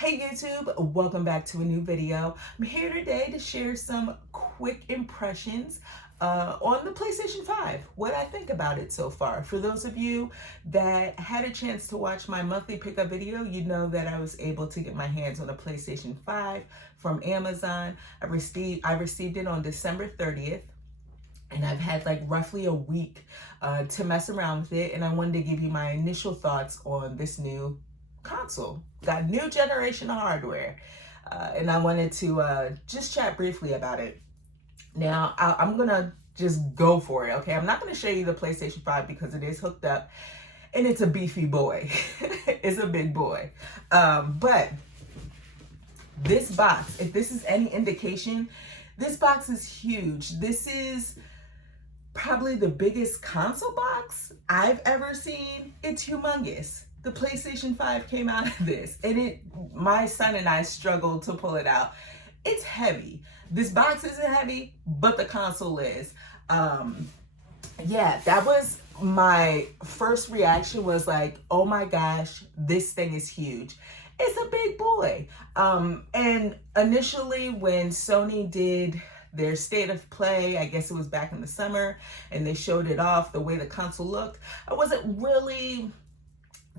Hey YouTube, welcome back to a new video. I'm here today to share some quick impressions on the PlayStation 5, what I think about it so far. For those of you that had a chance to watch my monthly pickup video, you know that I was able to get my hands on a PlayStation 5 from Amazon. I received it on December 30th. And I've had like roughly a week to mess around with it, and I wanted to give you my initial thoughts on this new console. Got new generation of hardware, and I wanted to just chat briefly about it. Now, I'm gonna just go for it, okay? I'm not gonna show you the PlayStation 5 because it is hooked up, and it's a beefy boy. It's a big boy. But this box, if this is any indication, this box is huge. This is probably the biggest console box I've ever seen. It's humongous. The PlayStation 5 came out of this, and my son and I struggled to pull it out. It's heavy. This box isn't heavy, but the console is. Yeah, that was my first reaction, was like, oh my gosh, this thing is huge. It's a big boy. And initially when Sony did their state of play, I guess it was back in the summer, and they showed it off, the way the console looked, I wasn't really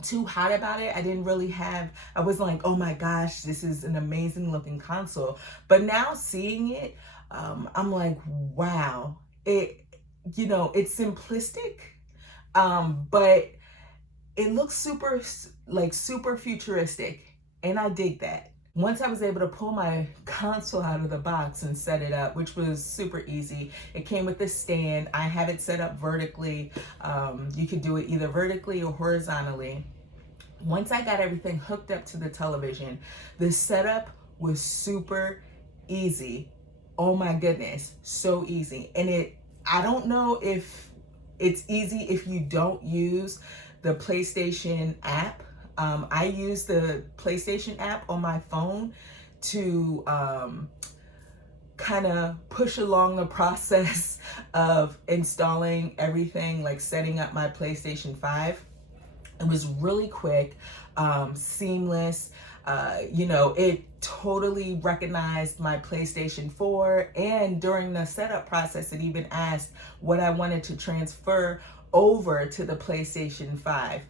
too hot about it. I was like, oh my gosh, this is an amazing looking console. But now seeing it, I'm like, wow, it's simplistic, but it looks super futuristic, and I dig that. Once I was able to pull my console out of the box and set it up, which was super easy. It came with a stand. I have it set up vertically. You could do it either vertically or horizontally. Once I got everything hooked up to the television, the setup was super easy. Oh my goodness, so easy. And I don't know if it's easy if you don't use the PlayStation app. I use the PlayStation app on my phone to kind of push along the process of installing everything, like setting up my PlayStation 5. It was really quick, seamless. It totally recognized my PlayStation 4, and during the setup process, it even asked what I wanted to transfer over to the PlayStation 5.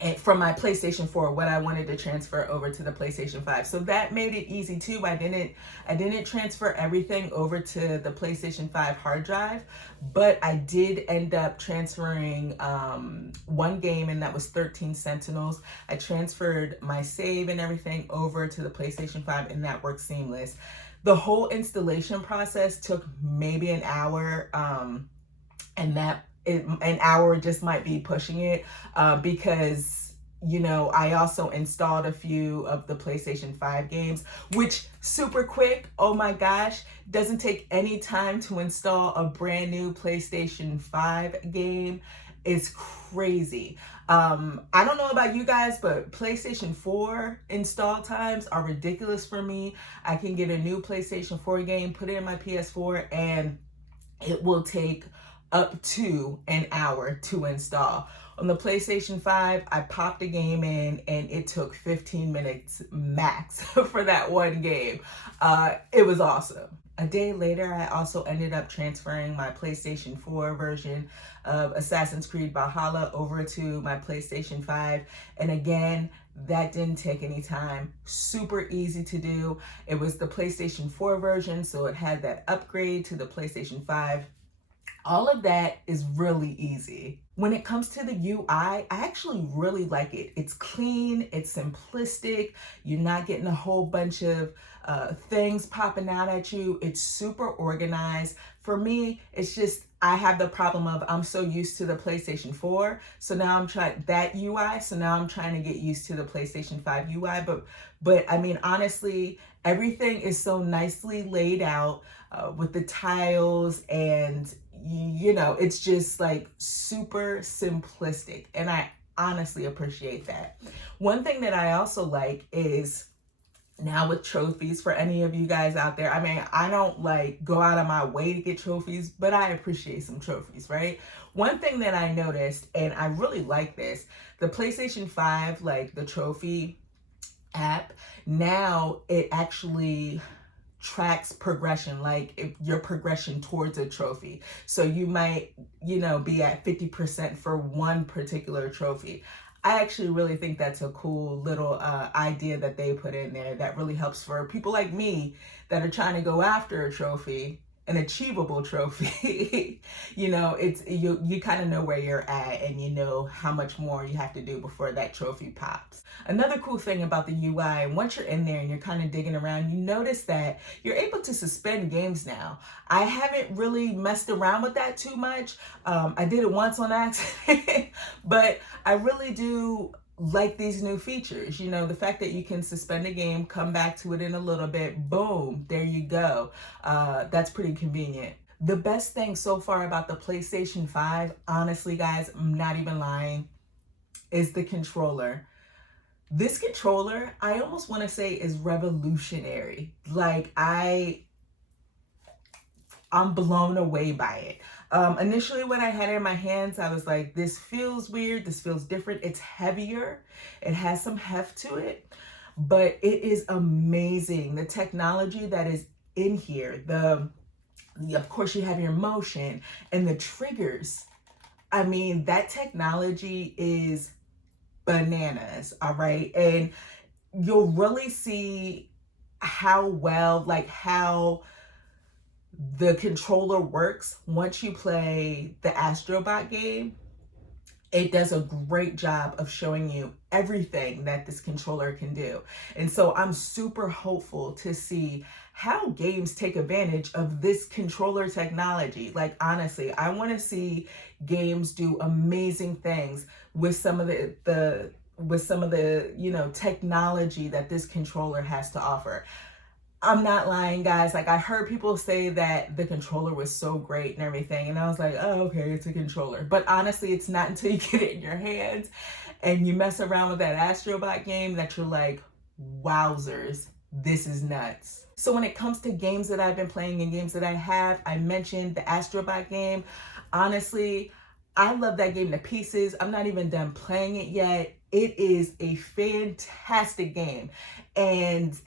And from my PlayStation 4, what I wanted to transfer over to the PlayStation 5. So that made it easy too. I didn't transfer everything over to the PlayStation 5 hard drive, but I did end up transferring one game, and that was 13 Sentinels. I transferred my save and everything over to the PlayStation 5, and that worked seamless. The whole installation process took maybe an hour, and an hour just might be pushing it, because I also installed a few of the PlayStation 5 games, which super quick. Oh my gosh, doesn't take any time to install a brand new PlayStation 5 game. It's crazy. I don't know about you guys, but PlayStation 4 install times are ridiculous for me. I can get a new PlayStation 4 game, put it in my PS4, and it will take up to an hour to install. On the PlayStation 5, I popped a game in, and it took 15 minutes max for that one game. It was awesome. A day later, I also ended up transferring my PlayStation 4 version of Assassin's Creed Valhalla over to my PlayStation 5. And again, that didn't take any time. Super easy to do. It was the PlayStation 4 version, so it had that upgrade to the PlayStation 5. All of that is really easy. When it comes to the UI, I actually really like it. It's clean, it's simplistic. You're not getting a whole bunch of things popping out at you. It's super organized. For me, it's just, I have the problem of I'm so used to the PlayStation 4. So now I'm trying that UI. So now I'm trying to get used to the PlayStation 5 UI. But I mean, honestly, everything is so nicely laid out with the tiles, and it's just like super simplistic, and I honestly appreciate that. One thing that I also like is, now with trophies, for any of you guys out there, I mean, I don't like go out of my way to get trophies, but I appreciate some trophies, right? One thing that I noticed, and I really like this, the PlayStation 5, like the trophy app, now it actually tracks progression, like if your progression towards a trophy. So you might, be at 50% for one particular trophy. I actually really think that's a cool little idea that they put in there that really helps for people like me that are trying to go after a trophy, an achievable trophy. It's you kind of know where you're at, and you know how much more you have to do before that trophy pops. Another cool thing about the UI, once you're in there and you're kind of digging around, you notice that you're able to suspend games now. I haven't really messed around with that too much. I did it once on accident, but I really do like these new features. The fact that you can suspend a game, come back to it in a little bit, boom, there you go. That's pretty convenient. The best thing so far about the PlayStation 5, honestly guys, I'm not even lying, is the controller. This controller, I almost want to say, is revolutionary. Like, I'm blown away by it. Initially, when I had it in my hands, I was like, this feels weird. This feels different. It's heavier. It has some heft to it, but it is amazing. The technology that is in here, of course, you have your motion and the triggers. I mean, that technology is bananas, all right? And you'll really see how the controller works once you play the Astrobot game. It does a great job of showing you everything that this controller can do. And so I'm super hopeful to see how games take advantage of this controller technology. Like, honestly, I want to see games do amazing things with some of the technology that this controller has to offer. I'm not lying, guys. Like, I heard people say that the controller was so great and everything, and I was like, oh, okay, it's a controller. But honestly, it's not until you get it in your hands and you mess around with that Astrobot game that you're like, wowzers, this is nuts. So when it comes to games that I've been playing and games that I mentioned the Astrobot game. Honestly, I love that game to pieces. I'm not even done playing it yet. It is a fantastic game. And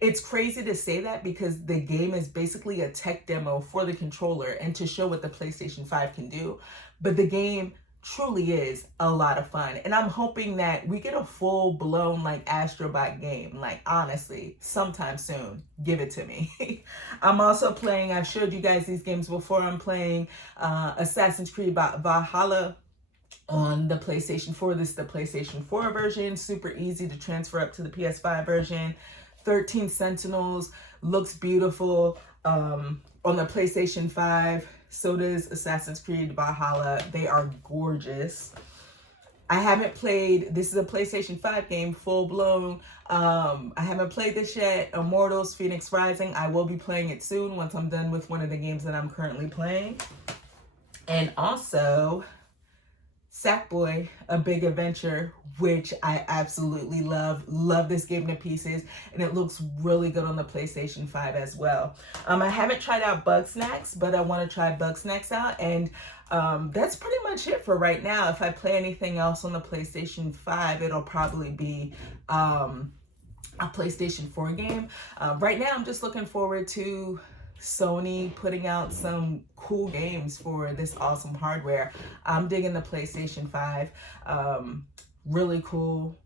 it's crazy to say that because the game is basically a tech demo for the controller and to show what the PlayStation 5 can do. But the game truly is a lot of fun. And I'm hoping that we get a full-blown like Astrobot game. Like, honestly, sometime soon. Give it to me. I'm also playing, I've showed you guys these games before. I'm playing Assassin's Creed Valhalla on the PlayStation 4. This is the PlayStation 4 version. Super easy to transfer up to the PS5 version. 13 Sentinels looks beautiful on the PlayStation 5. So does Assassin's Creed Valhalla. They are gorgeous. I haven't played, this is a PlayStation 5 game, full blown. I haven't played this yet. Immortals Phoenix Rising. I will be playing it soon once I'm done with one of the games that I'm currently playing. And also Sackboy: A Big Adventure, which I absolutely love. Love this game to pieces, and it looks really good on the PlayStation 5 as well. I haven't tried out Bugsnax, but I want to try Bugsnax out, and that's pretty much it for right now. If I play anything else on the PlayStation 5, it'll probably be a PlayStation 4 game. Right now, I'm just looking forward to Sony putting out some cool games for this awesome hardware. I'm digging the PlayStation 5. Really cool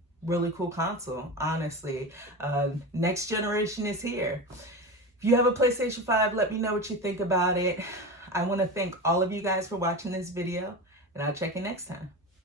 console, honestly. Next generation is here. If you have a PlayStation 5, let me know what you think about it. I want to thank all of you guys for watching this video, and I'll check you next time.